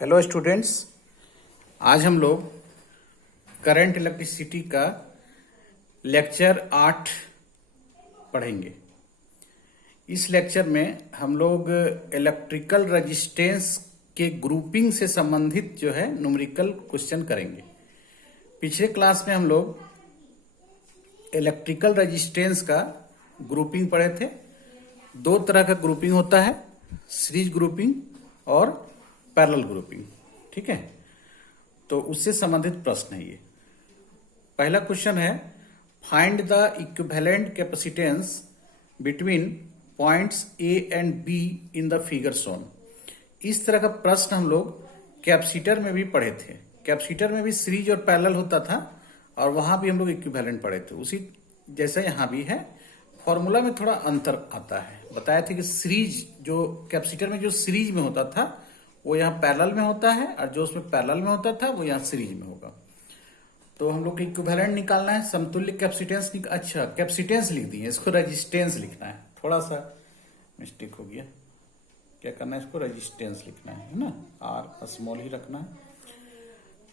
Hello students, आज हम लोग करंट इलेक्ट्रिसिटी का लेक्चर 8 पढ़ेंगे। इस लेक्चर में हम लोग इलेक्ट्रिकल रेजिस्टेंस के ग्रुपिंग से संबंधित जो है न्यूमेरिकल क्वेश्चन करेंगे। पिछले क्लास में हम लोग इलेक्ट्रिकल रेजिस्टेंस का ग्रुपिंग पढ़े थे। दो तरह का ग्रुपिंग होता है, सीरीज ग्रुपिंग और पैरेलल ग्रुपिंग। ठीक है, तो उससे संबंधित प्रश्न है ये। पहला क्वेश्चन है, find the equivalent capacitance between points A and be in the figure shown. इस तरह का प्रश्न हम लोग कैपेसिटर में भी पढ़े थे। कैपेसिटर में भी सीरीज और पैरेलल होता था और वहां भी हम लोग इक्विवेलेंट पढ़े थे। उसी जैसा यहां भी है, फॉर्मूला में थोड़ा अंतर आता है। बताया था कि सीरीज जो कैपेसिटर में जो सीरीज में होता था वो यहाँ पैरेलल में होता है और जो उसमें पैरेलल में होता था वो यहाँ सीरीज में होगा। तो हम लोग को इक्विवेलेंट निकालना है, समतुल्य कैपेसिटेंस अच्छा कैपेसिटेंस लिख दिए, इसको रेजिस्टेंस लिखना है। थोड़ा सा मिस्टेक हो गया, क्या करना है, इसको रेजिस्टेंस लिखना है ना, आर स्मॉल ही रखना है।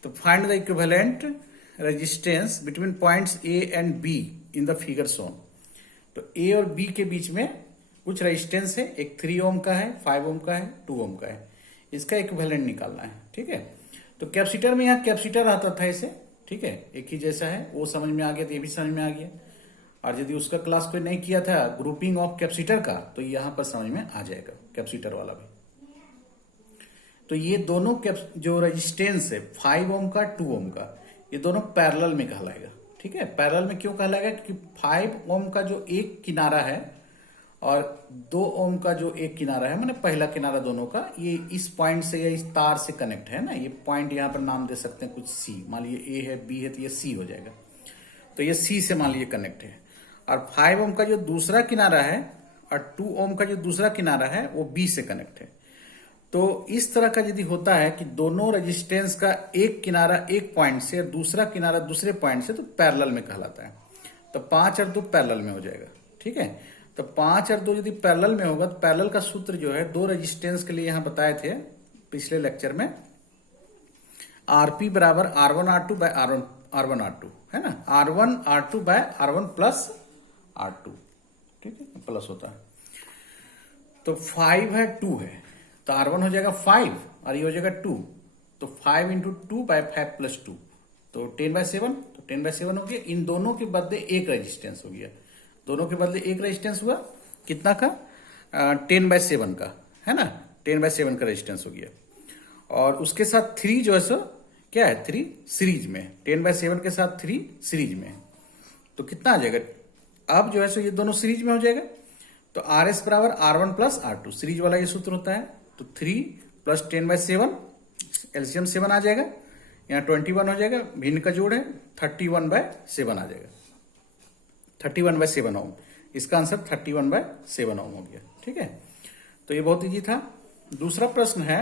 तो find the equivalent resistance between points A and be in the figure shown. तो ए और बी के बीच में कुछ रेजिस्टेंस है, एक 3 ओम का है, 5 ओम का है, 2 ओम का है। इसका इक्विवेलेंट निकालना है। ठीक है, तो कैपेसिटर में यहाँ कैपेसिटर आता था इसे, ठीक है, एक ही जैसा है, वो समझ में आ गया तो ये भी समझ में आ गया। और यदि उसका क्लास कोई नहीं किया था ग्रुपिंग ऑफ कैपेसिटर का, तो यहाँ पर समझ में आ जाएगा कैपेसिटर वाला भी। तो ये दोनों जो रेजिस्टेंस है 5 ओम का, 2 ओम का, ये दोनों पैरेलल में कहलाएगा। ठीक है, पैरेलल में क्यों कहलाएगा, क्योंकि 5 ओम का जो एक किनारा है और 2 ओम का जो एक किनारा है, माने पहला किनारा दोनों का, ये इस पॉइंट से या इस तार से कनेक्ट है ना। ये पॉइंट यहाँ पर नाम दे सकते हैं कुछ सी, मान लीजिए ए है, बी है, तो ये सी हो जाएगा। तो ये सी से मान लीजिए कनेक्ट है। और 5 ओम का जो दूसरा किनारा है और 2 ओम का जो दूसरा किनारा है वो बी से कनेक्ट है। तो इस तरह का यदि होता है कि दोनों रेजिस्टेंस का एक किनारा एक पॉइंट से और दूसरा किनारा दूसरे पॉइंट से, तो पैरेलल में कहलाता है। तो 5 और 2 पैरेलल में हो जाएगा। ठीक है, तो 5 और 2 यदि पैरेलल में होगा तो पैरेलल का सूत्र जो है दो रेजिस्टेंस के लिए यहां बताए थे पिछले लेक्चर में, आरपी बराबर R1R2 बाय R1R2 है ना, R1R2 bye R1 plus R2। ठीक है, प्लस होता है। तो 5 है, 2 है, तो R1 हो जाएगा 5 और ये हो जाएगा 2। तो 5 इंटू 2 बाय 5 प्लस 2, तो 10/7। तो 10/7 हो गया। इन दोनों के बदले एक रेजिस्टेंस हो गया, दोनों के बदले एक रेजिस्टेंस हुआ, कितना का, 10/7 का है ना, 10/7 का रेजिस्टेंस हो गया। और उसके साथ 3 जो है सो क्या है, 3 सीरीज में, 10/7 के साथ 3 सीरीज में। तो कितना आ जाएगा, अब जो है सो ये दोनों सीरीज में हो जाएगा। तो RS बराबर R1 प्लस R2, सीरीज वाला ये सूत्र होता है। तो 3 प्लस 10/7, एलसीएम 7 आ जाएगा, यहाँ 21 हो जाएगा, भिन्न का जोड़ है, 31/7 आ जाएगा, 31/7 ओम। इसका आंसर 31/7 ओम हो गया। ठीक है, तो ये बहुत इजी था। दूसरा प्रश्न है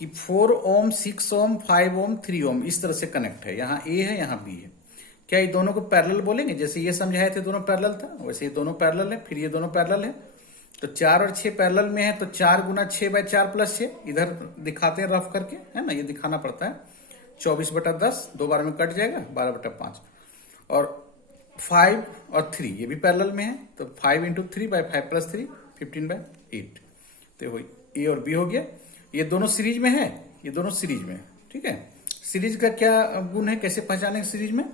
कि 4 ओम, 6 ओम, 5 ओम, 3 ओम इस तरह से कनेक्ट है। यहाँ ए है, यहाँ बी है। क्या ये दोनों को पैरेलल बोलेंगे? जैसे ये समझाए थे दोनों पैरेलल था, वैसे ये दोनों पैरेलल है, फिर ये दोनों पैरेलल है। तो 4 और 6 पैरेलल में है, तो 4 गुना 6/4 प्लस 6 इधर दिखाते हैं रफ करके, है ना, ये दिखाना पड़ता है। 24/10 2 बार में कट जाएगा, 12/5। और 5 और 3 ये भी पैरेलल में है, तो 5 इंटू 3 बाय 5 प्लस 3 15/8। तो ए और बी हो गया। ये दोनों सीरीज में है, ये दोनों सीरीज में है। ठीक है, सीरीज का क्या गुण है, कैसे पहचाने सीरीज में?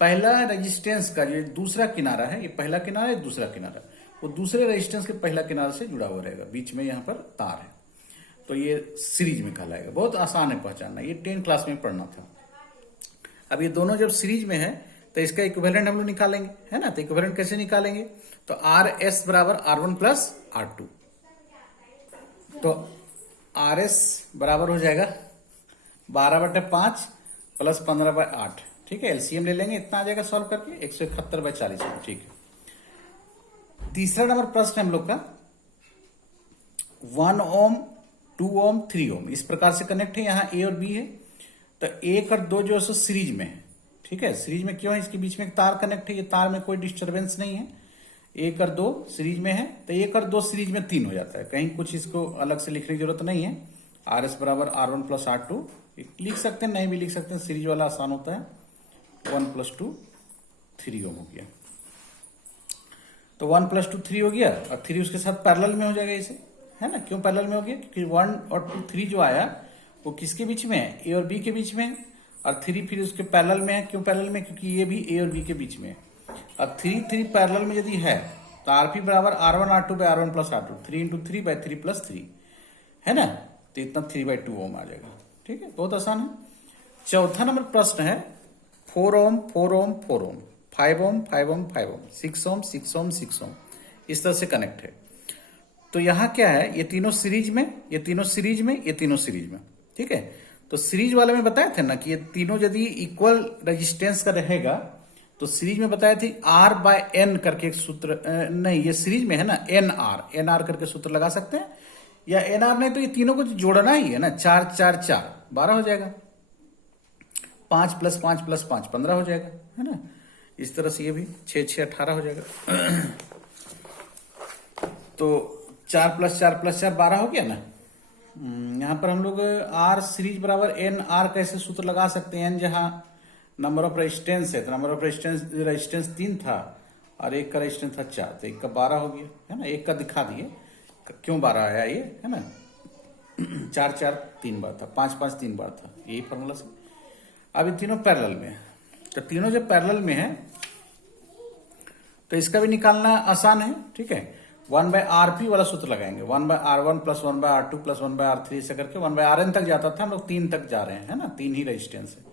पहला रेजिस्टेंस का जो दूसरा किनारा है, ये पहला किनारा है, दूसरा किनारा, वो दूसरे रेजिस्टेंस के पहला किनारा से जुड़ा हुआ रहेगा, बीच में यहाँ पर तार है, तो ये सीरीज में कहलाएगा। बहुत आसान है पहचानना, ये 10 क्लास में पढ़ना था। अब ये दोनों जब सीरीज में है तो इसका इक्विवेलेंट हम लोग निकालेंगे, है ना। तो इक्विवेलेंट कैसे निकालेंगे? तो RS बराबर R1 प्लस R2। तो RS बराबर हो जाएगा 12/5 प्लस 15/8। ठीक है, एलसीएम ले लेंगे, इतना आ जाएगा सॉल्व करके 171/40। ठीक है, तीसरा नंबर प्रश्न हम लोग का 1 ओम, 2 ओम, 3 ओम इस प्रकार से कनेक्ट है। यहाँ ए और बी है, तो 1 और 2 जो है सीरीज में है। ठीक है, सीरीज में क्यों है, इसके बीच में एक तार कनेक्ट है, ये तार में कोई डिस्टरबेंस नहीं है। 1 और 2 सीरीज में है, तो 1 और 2 सीरीज में 3 हो जाता है। कहीं कुछ इसको अलग से लिखने की जरूरत नहीं है, आर एस बराबर R1 प्लस R2 लिख सकते हैं, नहीं भी लिख सकते हैं, सीरीज वाला आसान होता है। 1 + 2 3 ओम हो गया। तो 1 + 2 3 हो गया और 3 उसके साथ पैरेलल में हो जाएगा इसे, है ना। क्यों पैरेलल में हो गया? क्योंकि 1 और 2 3 जो आया वो किसके बीच में है? ए और बी के बीच में है। और 3 फिर उसके पैरेलल में है। क्यों पैरेलल में? क्योंकि ये भी ए और बी के बीच में है। अब 3 3 पैरेलल में यदि है तो आरपी बराबर R1 R2 bye R1 plus R2, 3 × 3 bye 3 + 3, है ना। तो इतना 3/2 ओम आ जाएगा। ठीक है, बहुत आसान है। चौथा नंबर प्रश्न है 4 ओम 4 ओम 4 ओम, 5 ओम 5 ओम 5 ओम, 6 ओम 6 ओम 6 ओम, इस तरह से कनेक्ट है। तो यहां क्या है? ये तीनों सीरीज में, ये तीनों सीरीज में, ये तीनों सीरीज में। ठीक है, तो सीरीज वाले में बताए थे ना कि ये तीनों यदि इक्वल रेजिस्टेंस का रहेगा तो सीरीज में बताए थे R/N करके एक सूत्र, नहीं ये सीरीज में है ना, NR करके सूत्र लगा सकते हैं, या NR नहीं तो ये तीनों को जोड़ना ही है ना। 4 4 4 12 हो जाएगा, 5 + 5 + 5 15 हो जाएगा, है ना। इस तरह से ये भी 6 6 18 हो जाएगा। तो 4 + 4 + 4 12 हो गया ना। यहां पर हम लोग R सीरीज बराबर NR कैसे सूत्र लगा सकते हैं? N जहां नंबर ऑफ रेजिस्टेंस है तो नंबर ऑफ रेजिस्टेंस 3 था और एक का रेजिस्टेंस था 4, तो एक का 12 हो गया, है ना। एक का दिखा दिए क्यों 12 आया ये, है ना। 4 4 3 बार था, 5 5 3 बार था, यही फॉर्मूला से। अब ये तीनों पैरेलल में है, तो तीनों जब पैरेलल में है तो इसका भी निकालना आसान है। ठीक है, 1/RP वाला सूत्र लगाएंगे, 1/R1 + 1/R2 + 1/R3 ऐसे करके 1/Rn तक जाता था, हम लोग 3 तक जा रहे हैं, है ना। 3 ही रेजिस्टेंस है।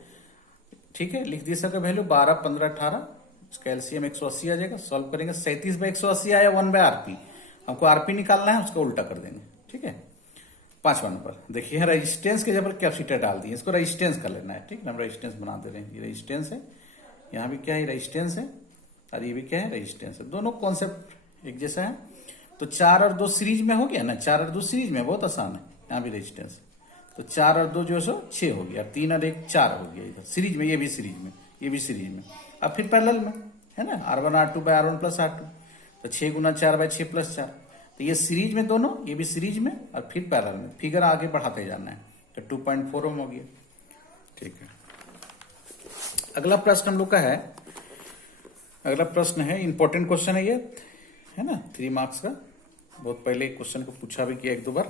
ठीक है, लिख दिए सबका वैल्यू 12 15 18, इसका एलसीएम 180 आ जाएगा। सॉल्व करेंगे, 37/180 आया 1/RP, हमको आरपी निकालना है, उसका उल्टा कर देंगे। ठीक है, 5वां नंबर देखिए, रेजिस्टेंस के जगह कैपेसिटर डाल दिए, इसको रेजिस्टेंस कर लेना है। ठीक है, हम रेजिस्टेंस बना दे रहे हैं, ये रेजिस्टेंस है, यहाँ भी क्या है? रेजिस्टेंस है, और ये भी क्या है? रेजिस्टेंस है। दोनों कॉन्सेप्ट एक जैसा है। तो 4 और 2 सीरीज में हो गया ना, 4 और 2 सीरीज में, बहुत आसान है। यहाँ भी रेजिस्टेंस है, तो 4 और 2 जो है सो 6 हो गया, 3 और 1 4 हो गया इधर सीरीज में, ये भी सीरीज में, ये भी सीरीज में। अब फिर पैरेलल में है ना, R1 R2 bye R1 plus R2, तो 6 × 4 / 6 + 4, तो ये सीरीज में दोनों, ये भी सीरीज में और फिर पैरेलल में। फिगर आगे बढ़ाते जाना है, तो 2.4 ओम हो गया। ठीक है, अगला प्रश्न हम लोग का है, अगला प्रश्न है, इंपॉर्टेंट क्वेश्चन है ये, है ना, 3 मार्क्स का। बहुत पहले क्वेश्चन को पूछा भी किया 1-2 बार।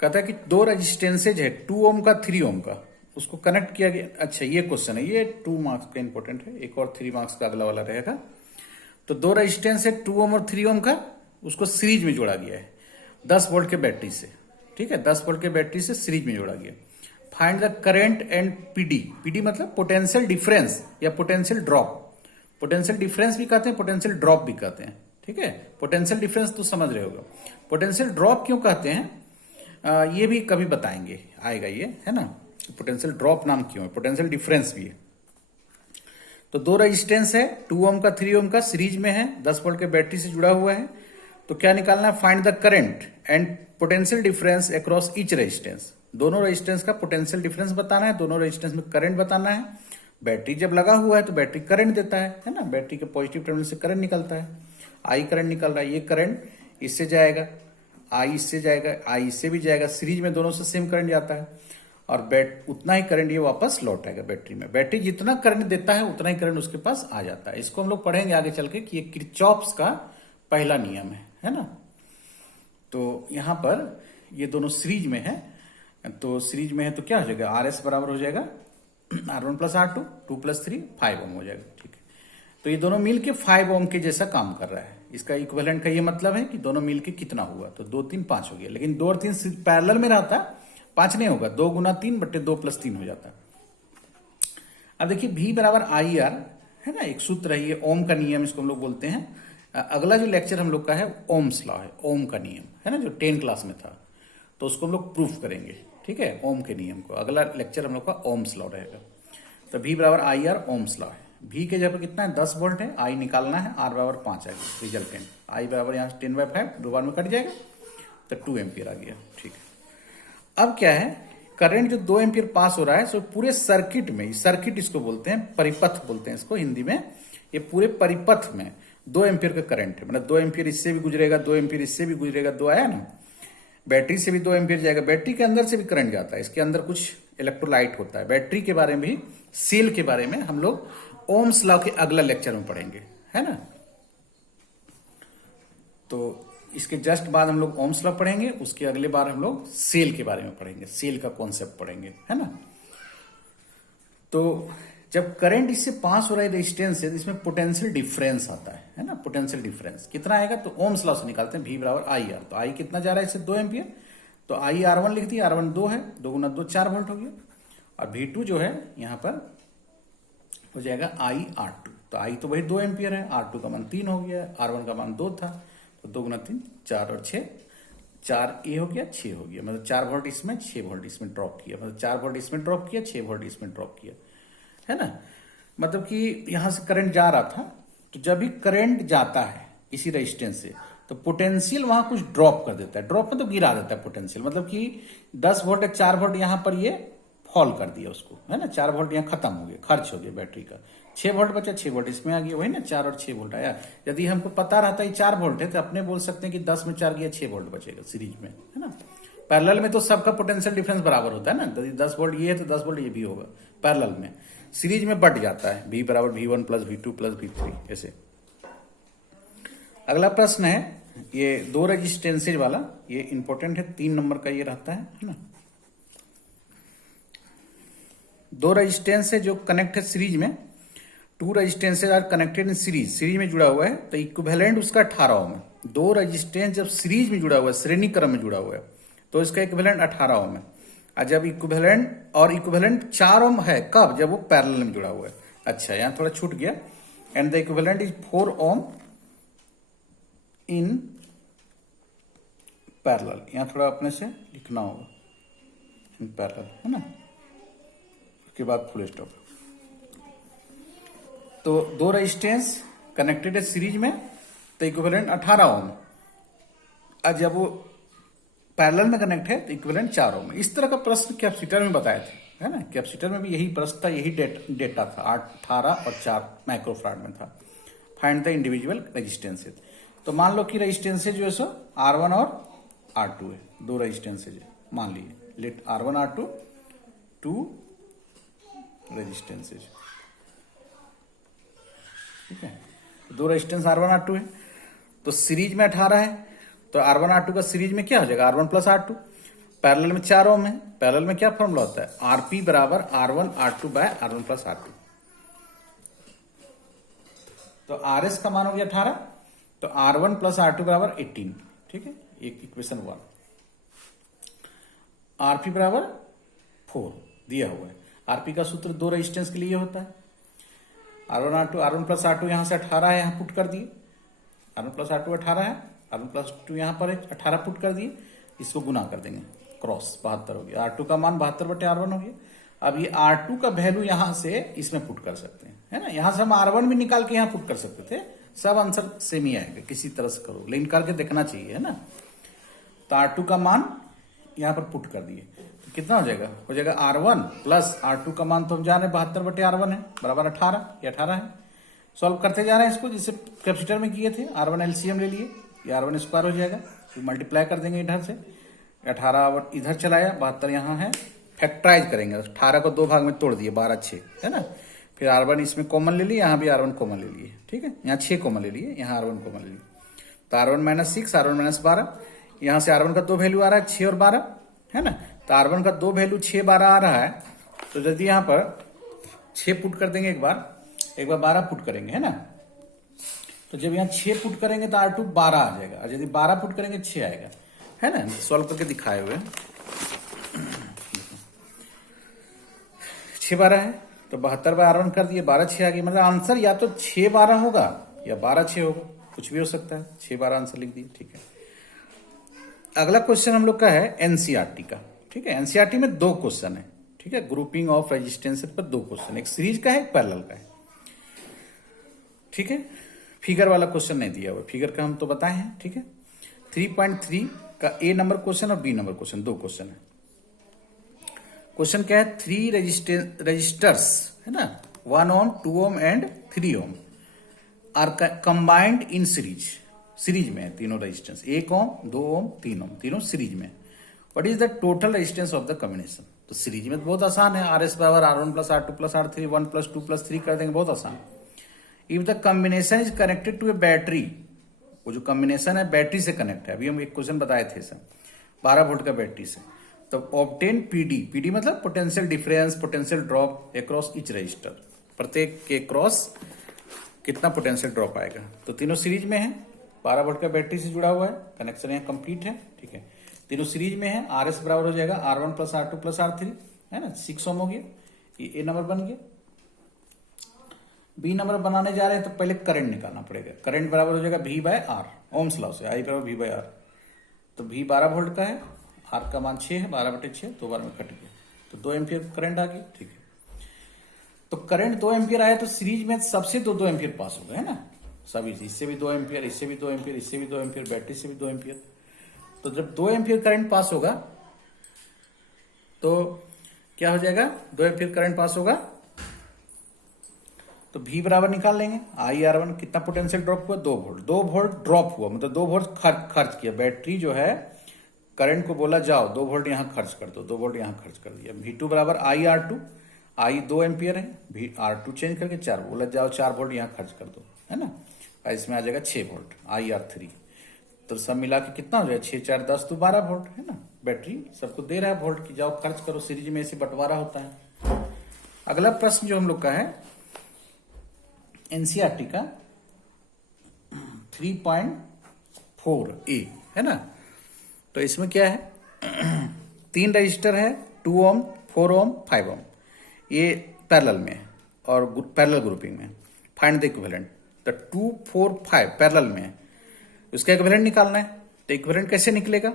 कहता है कि 2 रेजिस्टेंसेज है, 2 ओम का 3 ओम का, उसको कनेक्ट किया गया। अच्छा, ये क्वेश्चन है, ये 2 मार्क्स का इंपॉर्टेंट है, एक और 3 मार्क्स का अगला वाला रहेगा। तो 2 रेजिस्टेंस है 2 ओम और 3 ओम का, उसको सीरीज में जोड़ा गया है 10 वोल्ट के बैटरी से। ठीक है, 10 वोल्ट के बैटरी से सीरीज में जोड़ा गया। Find the current and PD. PD मतलब पोटेंशियल डिफरेंस या पोटेंशियल ड्रॉप। पोटेंशियल डिफरेंस भी कहते हैं, पोटेंशियल ड्रॉप भी कहते हैं। ठीक है, पोटेंशियल डिफरेंस तो समझ रहे होगा, पोटेंशियल ड्रॉप क्यों कहते हैं ये भी कभी बताएंगे, आएगा ये, है ना। पोटेंशियल ड्रॉप नाम क्यों है, पोटेंशियल डिफरेंस भी है। तो 2 रेजिस्टेंस है, 2 ओम का 3 ओम का, सीरीज में है, 10 वोल्ट के बैटरी से जुड़ा हुआ है। तो क्या निकालना है? Find the current and potential difference across each resistance. दोनों रेजिस्टेंस का पोटेंशियल डिफरेंस बताना है, दोनों रेजिस्टेंस में करंट बताना है। बैटरी जब लगा हुआ है तो बैटरी करंट देता है ना, बैटरी के पॉजिटिव टर्मिनल से करंट निकलता है, आई करंट निकल रहा है। ये करंट इससे जाएगा, आई इससे जाएगा, आई इससे भी जाएगा, सीरीज में दोनों से सेम करंट जाता है, और उतना ही करंट ये वापस लौट आएगा बैटरी में। बैटरी जितना करंट देता है उतना ही करंट उसके पास आ जाता है। इसको हम लोग पढ़ेंगे आगे चल के कि ये किरचॉफ्स का पहला नियम है ना। तो यहां पर ये दोनों सीरीज में है, तो सीरीज में है तो क्या हो जाएगा? RS बराबर हो जाएगा R1 + R2, 2 + 3 5 ओम हो जाएगा। ठीक है, तो ये दोनों मिलके 5 ओम के जैसा काम कर रहा है। इसका इक्विवेलेंट का ये मतलब है कि दोनों मिलके कितना हुआ, तो 2 3 5 हो गया। लेकिन 2 और 3 पैरेलल में रहता, 5 नहीं होगा, 2 × 3 / 2 + 3 हो जाता। अब देखिए V बराबर IR है ना, एक सूत्र है ये, ओम का नियम इसको हम लोग बोलते हैं। अगला जो लेक्चर हम लोग का है ओम्स लॉ है, ओम का नियम है ना, जो 10 क्लास में था, तो उसको हम लोग प्रूफ करेंगे। ठीक है, ओम के नियम को, अगला लेक्चर हम लोग का ओम्स लॉ रहेगा। तो V बराबर IR ओम्स लॉ है। V के जगह पर कितना है? 10 वोल्ट है, I निकालना है, R बराबर 5 आ गया रिजल्टेंट। I बराबर यहाँ 10/5 2 बार में कट जाएगा, तो 2 एम्पियर आ गया। ठीक है, अब क्या है, करंट जो 2 एम्पियर पास हो रहा है, सो पूरे सर्किट में, सर्किट इसको बोलते हैं, परिपथ बोलते हैं इसको हिंदी में, ये पूरे परिपथ में 2 एम्पियर का करंट है, मतलब 2 एम्पियर इससे भी गुजरेगा, 2 एम्पियर इससे भी गुजरेगा, 2 आया ना। बैटरी से भी 2 एम्पियर जाएगा। बैटरी के अंदर से भी करंट जाता है, इसके अंदर कुछ इलेक्ट्रोलाइट होता है। बैटरी के बारे में भी, सेल के बारे में हम लोग ओम्स लॉ के अगला लेक्चर में पढ़ेंगे, है ना। तो इसके जस्ट बाद हम लोग ओम्स लॉ पढ़ेंगे, उसके अगले बार हम लोग सेल के बारे में पढ़ेंगे, सेल का कॉन्सेप्ट पढ़ेंगे, है ना। तो जब करंट इससे पास हो रहा है रेजिस्टेंस से, तो इसमें पोटेंशियल डिफरेंस आता है ना। पोटेंशियल डिफरेंस कितना आएगा, तो ओम्स लॉ से निकालते हैं, V बराबर आई आर। तो आई कितना जा रहा है इससे, 2 एम्पियर, तो आई R1 लिख दिया, R1 2 है, 2 गुना 2 4 वोल्ट हो गया। और V2 जो है यहां पर हो जाएगा आई R2। तो आई तो वही 2 एम्पियर है, R2 का मान 3 हो गया, R1 का मान 2 था, तो 2 गुना 3 4 और 6, 4 ये हो गया, 6 हो गया। मतलब 4 वोल्ट इसमें, 6 वोल्ट इसमें ड्रॉप किया। मतलब 4 वोल्ट इसमें ड्रॉप किया, 6 वोल्ट इसमें ड्रॉप किया, है ना। मतलब कि यहां से करंट जा रहा था, तो जब भी करंट जाता है इसी रेजिस्टेंस से, तो पोटेंशियल वहां कुछ ड्रॉप कर देता है। ड्रॉप मतलब गिरा देता है पोटेंशियल, मतलब कि 10 वोल्ट है, 4 वोल्ट यहां पर ये फॉल कर दिया उसको, है ना। 4 वोल्ट यहां खत्म हो गया, खर्च हो गया बैटरी का। 6 वोल्ट बचा, 6 वोल्ट इसमें आ गया, वही ना, 4 और 6 वोल्ट आया। यदि हमको पता रहता है 4 वोल्ट है, तो अपने बोल सकते हैं कि 10 में 4 गया, 6 वोल्ट बचेगा सीरीज में, है ना। पैरेलल में तो सबका पोटेंशियल डिफरेंस बराबर होता है ना। यदि 10 वोल्ट ये है तो 10 वोल्ट ये भी होगा पैरेलल में। सीरीज में बढ़ जाता है, V बराबर V1 plus V2 plus V3 ऐसे। अगला प्रश्न है ये 2 रेजिस्टेंसेज वाला, ये इंपॉर्टेंट है, 3 नंबर का ये रहता है ना। 2 रेजिस्टेंस है जो कनेक्ट है सीरीज में, 2 resistances are connected in series, series में जुड़ा हुआ है, तो इक्विवेलेंट उसका 18 ओम है। 2 रेजिस्टेंस जब सीरीज में जुड़ा हुआ है, श्रेणी क्रम में जुड़ा हुआ है, तो इसका इक्विवेलेंट 18 ओम है। और जब इक्विवेलेंट और इक्विवेलेंट 4 ओम है, कब, जब वो पैरेलल में जुड़ा हुआ है। अच्छा, यहां थोड़ा छूट गया, and the equivalent is 4 ohm in parallel. यहां थोड़ा अपने से लिखना होगा, इन पैरेलल, है ना, उसके बाद फुल स्टॉप। तो 2 रेजिस्टेंस कनेक्टेड है सीरीज में, तो इक्विवेलेंट 18 ओम, और जब वो पैरेलल में कनेक्ट है तो इक्विवेलेंट 4 ओम। इस तरह का प्रश्न कैपेसिटर में बताए थे, है ना। कैपेसिटर में भी यही प्रश्न था, यही डेटा था, 18 और 4 माइक्रोफैराड में था। Find the individual resistances. तो मान लो कि रेजिस्टेंसेज जो है सो R1 और R2 है, 2 रेजिस्टेंसेज है, मान लीजिए, लेट R1 R2 2 रेजिस्टेंसेज, ठीक है। 2 रेजिस्टेंस R1 R2 है, तो सीरीज में 18 है, तो R1 R2 का सीरीज में क्या हो जाएगा, R1 प्लस R2। पैरेलल में 4 ओम है, पैरेलल में क्या फॉर्मूला होता है, RP बराबर R1 R2 bye R1 plus R2। तो RS का मान हो गया 18, तो R1 प्लस R2 बराबर 18, ठीक है, एक इक्वेशन 1। RP बराबर 4 दिया हुआ है। RP का सूत्र 2 रेजिस्टेंस के लिए होता है, R1 R2, R1 plus R2 यहां से 18 है, यहां पुट कर दिए, R1 प्लस R2 18 है, R1 प्लस 2 यहां पर 18 पुट कर दिए, इसको गुना कर देंगे, क्रॉस 72 हो गया। R2 का मान 72/R1 हो गया। अब ये R2 का वैल्यू यहां से इसमें पुट कर सकते हैं, है ना। यहां से हम R1 भी निकाल के यहां पुट कर सकते थे, सब आंसर सेम ही आएगा, किसी तरह से करो, लेकिन करके देखना चाहिए, है ना। तो R2 का मान यहां पर पुट कर दिए, तो कितना हो जाएगा R1 प्लस R2 का मान तो हम जान रहे 72/R1 है, बराबर 18, ये 18 है। सॉल्व करते जा रहे हैं इसको, जिससे कैपेसिटर में किए थे, R1 LCM ले लिए, ये R1 स्क्वायर हो जाएगा, तो मल्टीप्लाई कर देंगे इधर से, 18 इधर चलाया, 72 यहाँ है, फैक्टराइज करेंगे, 18 को 2 भाग में तोड़ दिए, 12 6, है ना। फिर R1 इसमें कॉमन ले लिए, यहाँ भी R1 कॉमन ले लिए, ठीक है, यहाँ 6 कॉमन ले लिए, यहाँ R1 कॉमन ले लिए, तो R1 माइनस 6, R1 माइनस 12, यहाँ से R1 का 2 वैल्यू आ रहा है 6 और 12, है ना। तो R1 का 2 वैल्यू 6 12 आ रहा है, तो यदि यहाँ पर 6 पुट कर देंगे, एक बार 12 पुट करेंगे, है ना। तो जब यहाँ 6 पुट करेंगे तो R2 12 आ जाएगा, और यदि 12 पुट करेंगे 6 आएगा, है ना। सॉल्व करके दिखाए हुए 6 12 है, तो 72/R1 कर दिए, 12 6 आ गई। मतलब आंसर या तो 6 12 होगा या 12 6 होगा, कुछ भी हो सकता है। 6 12 आंसर लिख दिए, ठीक है। अगला क्वेश्चन हम लोग का है एनसीईआरटी का, ठीक है। एनसीईआरटी में 2 क्वेश्चन है, ठीक है, ग्रुपिंग ऑफ रेजिस्टेंस पर 2 क्वेश्चन, एक सीरीज का है, एक पैरेलल का है, ठीक है। फिगर वाला क्वेश्चन नहीं दिया हुआ, फिगर का हम तो बताए हैं, ठीक है। 3.3 का A नंबर क्वेश्चन और B नंबर क्वेश्चन, 2 क्वेश्चन है। क्वेश्चन क्या है, 3 रजिस्टर्स, है ना, 1 ohm 2 ohm and 3 ohm are combined in series, series में है तीनों रेजिस्टेंस, 1 ओम 2 ओम 3 ओम, तीनों सीरीज में। What is the total resistance of the combination. तो सीरीज में तो बहुत आसान है, आर एस बराबर R1 plus R2 plus R3 1 plus 2 plus 3 कर देंगे, बहुत आसान। If the combination is connected to a battery, वो जो कॉम्बिनेशन है बैटरी से कनेक्ट है, अभी हम एक क्वेश्चन बताए थे सर 12 वोल्ट का बैटरी से, तो ऑब्टेन पीडी, पीडी मतलब potential difference, potential drop across each resistor, प्रत्येक के क्रॉस कितना पोटेंशियल ड्रॉप आएगा। तो तीनों सीरीज में है, 12 वोल्ट का बैटरी से जुड़ा हुआ है, कनेक्शन यहाँ कंप्लीट है, ठीक है। तीनों सीरीज में है, आर एस बराबर हो जाएगा R1 plus R2 plus R3, है ना, 6 ओम हो गया, ये ए नंबर बन गया। बी नंबर बनाने जा रहे हैं तो पहले करंट निकालना पड़ेगा, करंट बराबर हो जाएगा V by R, Ohm's law से आई बराबर V बाय आर। तो V 12 वोल्ट का है, आर का मान 6 है, 12/6 2 बार में कट गया, तो 2 एम्पियर करंट आ गई, ठीक है। तो करंट 2 एम्पियर आया तो सीरीज में सबसे 2 एम्पियर पास हो गए, है ना, सभी, इससे भी 2 एम्पियर, इससे भी 2 एम्पियर, इससे भी 2 एम्पियर, बैटरी से भी 2 एम्पियर। तो जब 2 एम्पियर करंट पास होगा तो क्या हो जाएगा, 2 एम्पियर करंट पास होगा तो V बराबर निकाल लेंगे, IR1 कितना पोटेंशियल ड्रॉप हुआ, 2 वोल्ट, 2 वोल्ट ड्रॉप हुआ, मतलब 2 वोल्ट खर्च किया, बैटरी जो है करंट को बोला जाओ 2 वोल्ट यहां खर्च कर दो, 2 वोल्ट यहां खर्च कर दिया। V2 बराबर IR2, I 2 एम्पियर है, R2 चेंज करके 4 बोला जाओ 4 वोल्ट यहां खर्च कर दो, है ना, और इसमें आ जाएगा 6 वोल्ट IR3। तो सब मिला के कितना हो जाएगा, 6 4 10 तो 12 वोल्ट, है ना, बैटरी सबको दे रहा है वोल्ट की, जाओ खर्च करो, सीरीज में ऐसे बंटवारा होता है। अगला प्रश्न जो हम लोग का है एनसीईआरटी का 3.4A है ना। तो इसमें क्या है 3 रजिस्टर है, 2 ओम 4 ओम 5 ओम, ये पैरेलल में है और पैरेलल ग्रुपिंग में। फाइंड द इक्विवेलेंट, तो 2 4 5 पैरेलल में है, उसका इक्विवेलेंट निकालना है। तो इक्विवेलेंट कैसे निकलेगा,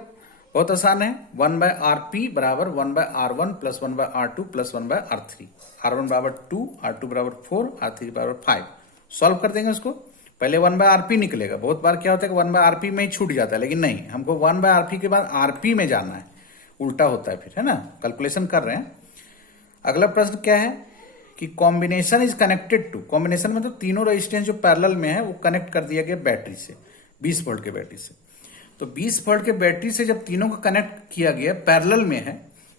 बहुत आसान है, 1/RP बराबर 1/R1 plus 1/R2 plus 1/R3, R1 बराबर 2, R2 बराबर 4, R3 बराबर 5। सॉल्व कर देंगे उसको, पहले 1/RP निकलेगा, बहुत बार क्या होता है कि 1/RP में ही छूट जाता है, लेकिन नहीं, हमको 1/RP के बाद RP में जाना है, उल्टा होता है फिर, है ना, कैलकुलेशन कर रहे हैं। अगला प्रश्न क्या है कि combination is connected to, combination मतलब तीनों रेजिस्टेंस जो पैरेलल में है वो कनेक्ट कर दिया गया बैटरी से, 20 वोल्ट के बैटरी से। तो 20 वोल्ट के बैटरी से जब तीनों को कनेक्ट किया गया पैरेलल में है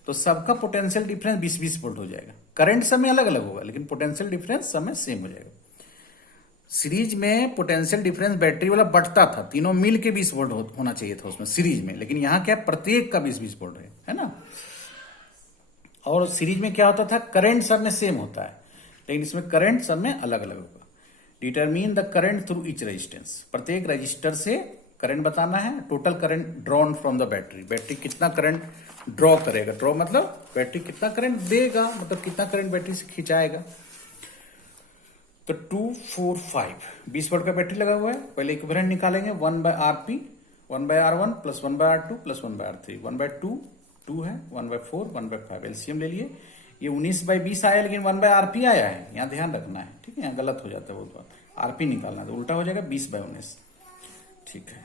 तो सबका पोटेंशियल डिफरेंस 20-20 वोल्ट हो जाएगा। करंट सब में अलग अलग होगा लेकिन पोटेंशियल डिफरेंस सब में सेम हो जाएगा। सीरीज में पोटेंशियल डिफरेंस बैटरी वाला बढ़ता था, तीनों मिल के 20 वोल्ट होना चाहिए था उसमें सीरीज में, लेकिन यहां क्या प्रत्येक का 20-20 वोल्ट है ना। और सीरीज में क्या होता था, करंट सब में सेम होता है, लेकिन इसमें करंट सब में अलग अलग होगा। Determine the current through each resistance, प्रत्येक रजिस्टर से करंट बताना है, total current drawn from the battery, battery कितना करंट ड्रॉ करेगा, ड्रॉ मतलब बैटरी कितना करंट देगा, मतलब कितना करंट बैटरी से खिंचाएगा। तो 2 4 5 20 वोल्ट का बैटरी लगा हुआ है, पहले इक्विवेलेंट निकालेंगे, 1/RP 1/R1 plus 1/R2 plus 1/R3, 1/2 2 है, 1/4 1/5, एलसीएम ले लिए, ये 19/20 आया लेकिन 1/RP आया है, यहाँ ध्यान रखना है, ठीक है, यहाँ गलत हो जाता है बहुत बार, आरपी निकालना है तो उल्टा हो जाएगा 20/19, ठीक है।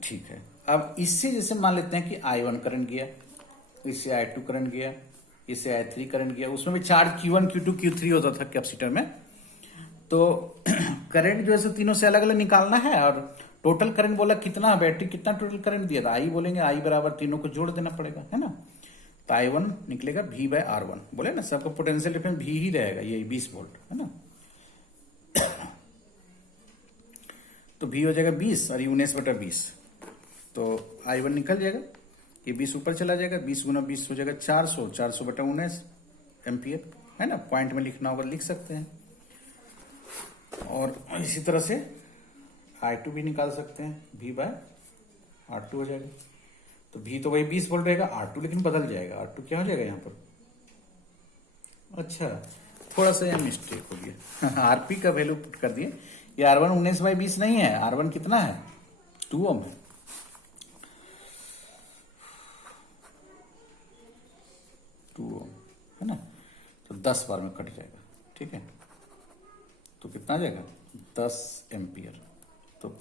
ठीक है, अब इससे जैसे मान लेते हैं कि I1 करंट गया, इससे I2 करंट गया, इससे I3 करंट गया, उसमें भी चार्ज Q1 Q2 Q3 होता था कैपेसिटर में। तो करंट जो है तीनों से अलग अलग निकालना है, और टोटल करंट बोला कितना, बैटरी कितना टोटल करंट दिया था, I बोलेंगे, I बराबर तीनों को जोड़ देना पड़ेगा, है ना। तो I1 निकलेगा V/R1, बोले ना सबका पोटेंशियल डिफरेंस V ही रहेगा, ये 20 वोल्ट है ना। तो V हो जाएगा 20 और ये 19/20, तो I1 निकल जाएगा, ये 20 ऊपर चला जाएगा, 20 गुना 20 हो जाएगा 400, 400/19 एम्पियर, है ना, पॉइंट में लिखना होगा लिख सकते हैं। और इसी तरह से I2 भी निकाल सकते हैं, V/R2 हो जाएगा। तो V तो वही 20 वोल्ट रहेगा, R2 लेकिन बदल जाएगा, R2 क्या हो जाएगा यहाँ पर, अच्छा थोड़ा सा यहाँ मिस्टेक हो गया, आरपी का वैल्यू पुट कर दिए, ये R1 19/20 नहीं है, R1 कितना है 2 ओम है, 2 ओम है ना। तो 10 बार में कट जाएगा, ठीक है, तो कितना आ जाएगा 10 एम्पियर, तो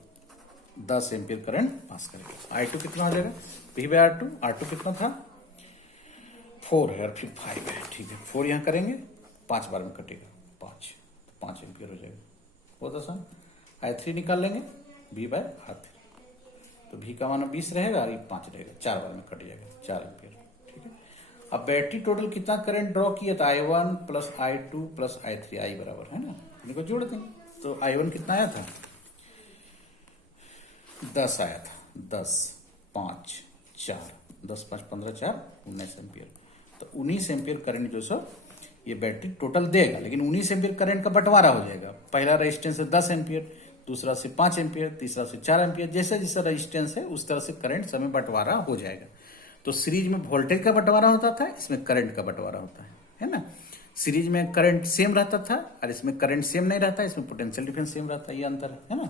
10 एम्पियर करंट पास करेगा। I2 कितना हो जाएगा V/R2, R2 कितना था 4 है और फिर 5 है, ठीक है, 4 यहां करेंगे 5 बार में कटेगा 5, तो 5 एम्पियर हो जाएगा, बहुत आसान। I3 निकाल लेंगे V/R3, तो V का मान 20 रहेगा और ये 5 रहेगा, 4 बार में कट जाएगा, 4 एम्पियर। ठीक है। अब बैटरी टोटल कितना करंट ड्रॉ किया था, I1 plus I2 plus I3, I बराबर है ना, इनको जोड़ दें। तो I1 कितना आया था, 10 आया था, 10 5 4, 10 5 15 4 19 एम्पियर। तो 19 एम्पियर करंट जो सो ये बैटरी टोटल देगा, लेकिन 19 एम्पियर करंट का बंटवारा हो जाएगा। पहला रेजिस्टेंस है 10 एम्पियर, दूसरा से 5 एम्पियर, तीसरा से 4 एम्पियर, जैसा जैसा रेजिस्टेंस है उस तरह से करंट समय बंटवारा हो जाएगा। तो सीरीज में वोल्टेज का बंटवारा होता था, इसमें करंट का बंटवारा होता है ना। सीरीज में करंट सेम रहता था और इसमें करंट सेम नहीं रहता, इसमें पोटेंशियल डिफरेंस सेम रहता है, ये अंतर है ना।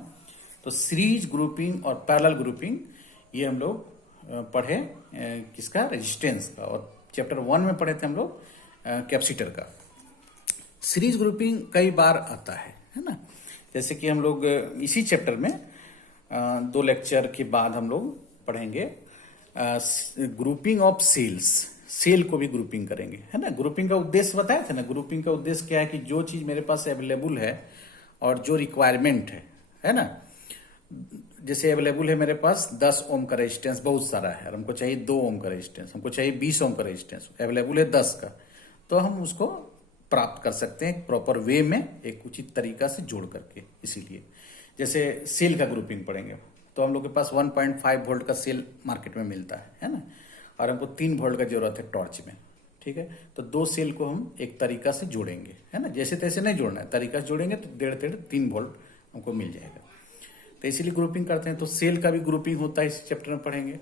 तो सीरीज ग्रुपिंग और पैरेलल ग्रुपिंग ये हम लोग पढ़े किसका, रेजिस्टेंस का, और चैप्टर 1 में पढ़े थे हम लोग कैपेसिटर का। सीरीज ग्रुपिंग कई बार आता है ना। जैसे कि हम लोग इसी चैप्टर में 2 लेक्चर के बाद हम लोग पढ़ेंगे ग्रुपिंग ऑफ सेल्स, सेल को भी ग्रुपिंग करेंगे, है ना। ग्रुपिंग का उद्देश्य बताया था ना, ग्रुपिंग का उद्देश्य क्या है कि जो चीज मेरे पास अवेलेबल है और जो रिक्वायरमेंट है ना। जैसे अवेलेबल है मेरे पास 10 ओम का रेजिस्टेंस बहुत सारा है और हमको चाहिए 2 ओम का रेजिस्टेंस, हमको चाहिए 20 ओम का रेजिस्टेंस, अवेलेबल है 10 का, तो हम उसको प्राप्त कर सकते हैं प्रॉपर वे में, एक उचित तरीका से जोड़ करके। इसीलिए जैसे सेल का ग्रुपिंग पढ़ेंगे तो हम लोग के पास 1.5 वोल्ट का सेल मार्केट में मिलता है ना, और हमको 3 वोल्ट का जरूरत है टॉर्च में। ठीक है, तो 2 सेल को हम एक तरीका से जोड़ेंगे, है ना, जैसे तैसे नहीं जोड़ना है, तरीका से जोड़ेंगे तो 1.5 3 वोल्ट हमको मिल जाएगा। तो इसीलिए ग्रुपिंग करते हैं। तो सेल का भी ग्रुपिंग होता है, इस चैप्टर में पढ़ेंगे।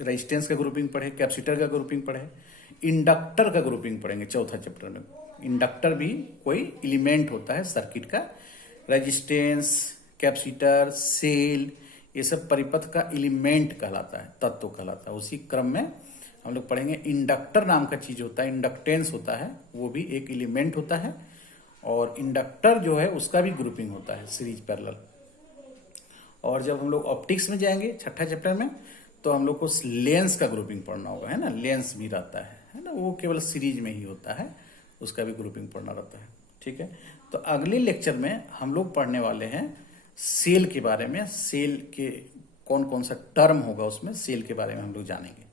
रेजिस्टेंस का ग्रुपिंग पढ़े, कैपेसिटर का ग्रुपिंग पढ़े, इंडक्टर का ग्रुपिंग पढ़ेंगे चौथा चैप्टर में। इंडक्टर भी कोई एलिमेंट होता है सर्किट का, रेजिस्टेंस, कैपेसिटर, सेल, ये सब परिपथ का एलिमेंट कहलाता है, तत्व कहलाता है। उसी क्रम में हम लोग पढ़ेंगे इंडक्टर नाम का चीज होता है, इंडक्टेंस होता है, वो भी एक एलिमेंट होता है। और इंडक्टर जो है उसका भी ग्रुपिंग होता है, सीरीज पैरेलल। और जब हम लोग ऑप्टिक्स में जाएंगे छठा चैप्टर में, तो हम लोग को लेंस का ग्रुपिंग पढ़ना होगा, है ना। लेंस भी रहता है ना, वो केवल सीरीज में ही होता है, उसका भी ग्रुपिंग पढ़ना रहता है। ठीक है, तो अगले लेक्चर में हम लोग पढ़ने वाले हैं सेल के बारे में। सेल के कौन कौन सा टर्म होगा उसमें, सेल के बारे में हम लोग जानेंगे।